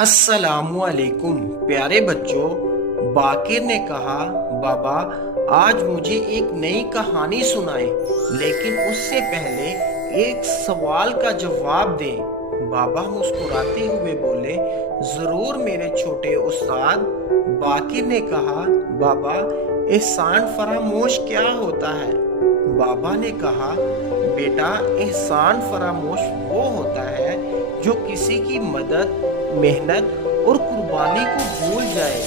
अस्सलामु अलैकुम प्यारे बच्चों। बाकिर ने कहा, बाबा आज मुझे एक नई कहानी सुनाएं, लेकिन उससे पहले एक सवाल का जवाब दें। बाबा मुस्कुराते हुए बोले, जरूर मेरे छोटे उस्ताद। बाकिर ने कहा, बाबा एहसान फरामोश क्या होता है? बाबा ने कहा, बेटा एहसान फरामोश वो होता है जो किसी की मदद, मेहनत और कुर्बानी को भूल जाए,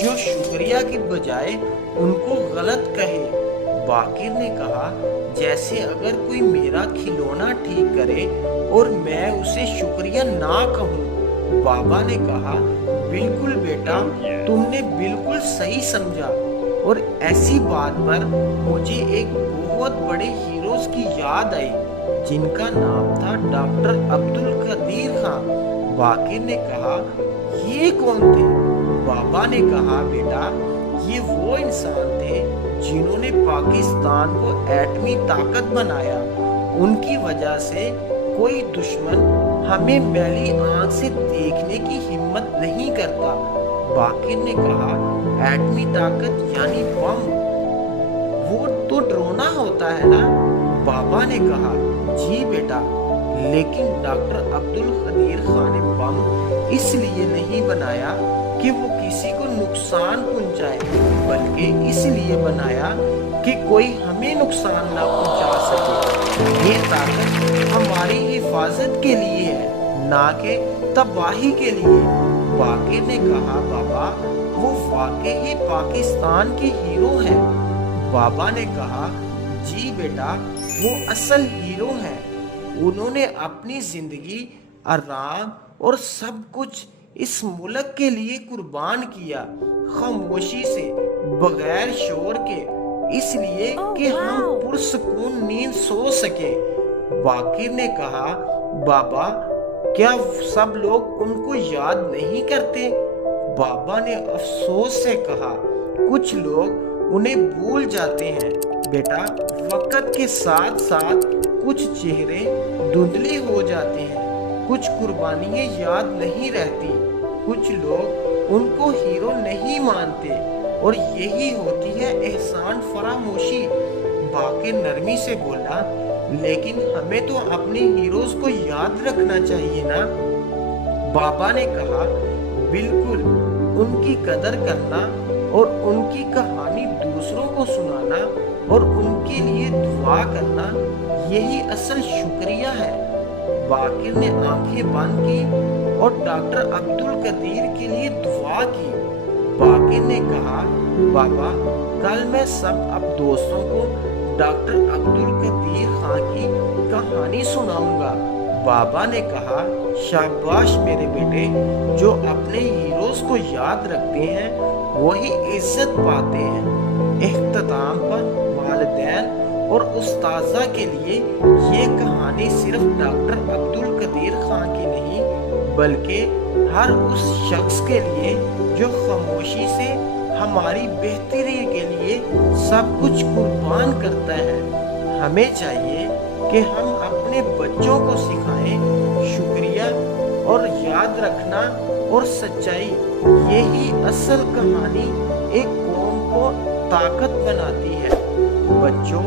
जो शुक्रिया की बजाय उनको गलत कहे। बाकिर ने कहा, जैसे अगर कोई मेरा खिलौना ठीक करे और मैं उसे शुक्रिया ना कहूँ। बाबा ने कहा, बिल्कुल बेटा, तुमने बिल्कुल सही समझा। और ऐसी बात पर मुझे एक बहुत बड़े हीरोज की याद आई जिनका नाम था डॉक्टर अब्दुल कदीर खान। बाकिर ने कहा, ये कौन थे? बाबा ने कहा, बेटा ये वो इंसान थे जिन्होंने पाकिस्तान को एटमी ताकत बनाया। उनकी वजह से कोई दुश्मन हमें मैली आंख से देखने की हिम्मत नहीं करता। बाकिर ने कहा, एटमी ताकत यानी बम, वो तो ड्रोना होता है ना? बाबा ने कहा, जी बेटा, लेकिन डॉक्टर अब्दुल कदीर खान ने बम इसलिए नहीं बनाया कि वो किसी को नुकसान पहुंचाए, बल्कि इसलिए बनाया कि कोई हमें नुकसान ना पहुंचा सके। ये ताकत हमारी हिफाजत के लिए है, ना कि तबाही के लिए। बाकिर ने कहा, बाबा वो वाकई ही पाकिस्तान के हीरो हैं। बाबा ने कहा, जी बेटा, वो असल हीरो हैं। उन्होंने अपनी जिंदगी, आराम और सब कुछ इस मुल्क के लिए कुर्बान किया, खामोशी से, बगैर शोर के, इसलिए कि हम पुरसुकून नींद सो सके। बाकिर ने कहा, बाबा क्या सब लोग उनको याद नहीं करते? बाबा ने अफसोस से कहा, कुछ लोग उन्हें भूल जाते हैं बेटा। वक्त के साथ साथ कुछ चेहरे धुंधले हो जाते हैं, कुछ कुर्बानियां याद नहीं रहती, कुछ लोग उनको हीरो नहीं मानते, और यही होती है एहसान फरामोशी। बाकिर नरमी से बोला, लेकिन हमें तो अपने हीरोज को याद रखना चाहिए ना? बाबा ने कहा, बिल्कुल, उनकी कदर करना और उनकी कहानी दूसरों को सुनाना और उनके लिए दुआ करना, यही असल शुक्रिया है। बाकिर ने आंखें बंद की और डॉक्टर अब्दुल कदीर के लिए दुआ की। बाकिर ने कहा, बाबा कल मैं सब अब दोस्तों को डॉक्टर अब्दुल कदीर खान की कहानी सुनाऊंगा। बाबा ने कहा, शाबाश मेरे बेटे, जो अपने हीरोज को याद रखते हैं वही इज्जत पाते हैं। इख्तिताम पर वालिदैन और उस्ताज़ा के लिए ये कहानी सिर्फ डॉक्टर अब्दुल कदीर खान की नहीं, बल्कि हर उस शख्स के लिए जो खामोशी से हमारी बेहतरी के लिए सब कुछ कुर्बान करता है। हमें चाहिए कि हम अपने बच्चों को सिखाएं शुक्रिया और याद रखना और सच्चाई। यही असल कहानी एक कौम को ताकत बनाती है। बच्चों,